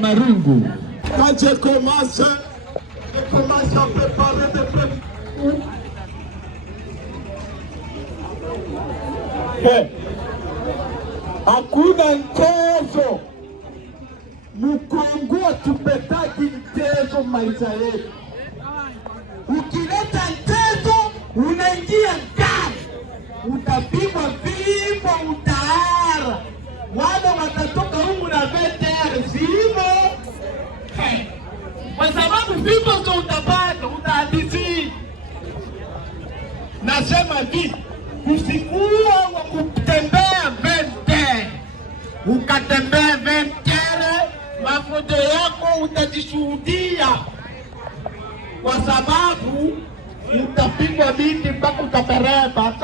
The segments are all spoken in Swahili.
Marungu. Quand je commence à préparer des plats. Hakuna mchezo Mkongo, tupetaki mchezo maisha yetu. Ukileta mchezo unaingia ndani, utapigwa fimbo, utaara, wale watatoka humu na VTR simo. Kwa sababu fimbo zo utapata, utahadisi. Nasema hivi, usikuwa wa kutembea VTR, ukatembea VTR, mafoto yako utajishuhudia, kwa sababu utapigwa miti mpaka utapereba.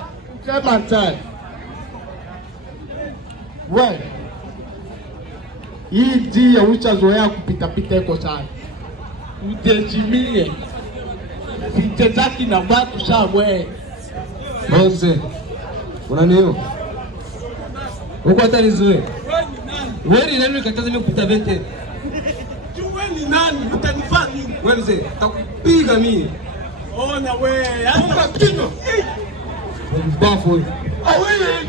Sema tena wewe, hii njia uchazoea kupita iko sana, utejimie vitezaki na watu sawe. Mose, unaniyo? Uko hata nizoe. Wewe ni nani kataza mimi kupita vete? Wewe ni nani? Utanifanya nini? Wewe mzee, takupiga mimi. Ona wewe, hata kitu. Bafu. Awewe.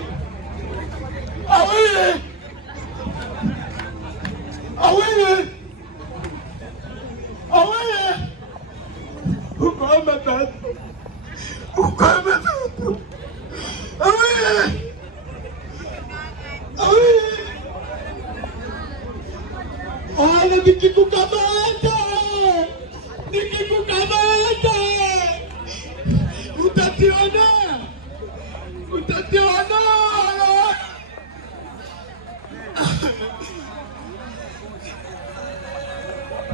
Ukoma tatu. Awewe. Ona nikikukamata. Utationa.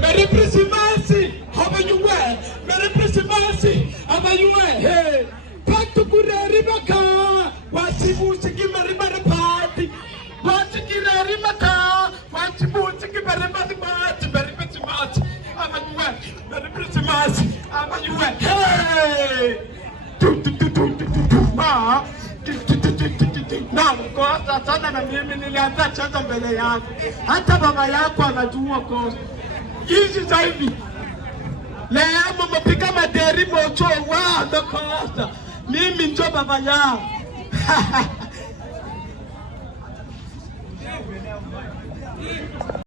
Mere presimansi, habayuwe. Mere presimansi, habayuwe. Hey, patu kureribaka. Wasibusi mere pati. Wasikireribaka. Wasibusi mere pati. Mere presimansi, habayuwe. Mere presimansi, habayuwe. Hey, kosa sana na mimi nilianza cheza mbele yako. Hata baba yako anajua kosa. Hizi sasa hivi. Leo mpiga maderi mocho wa ndo kosa. Mimi ndio baba yao.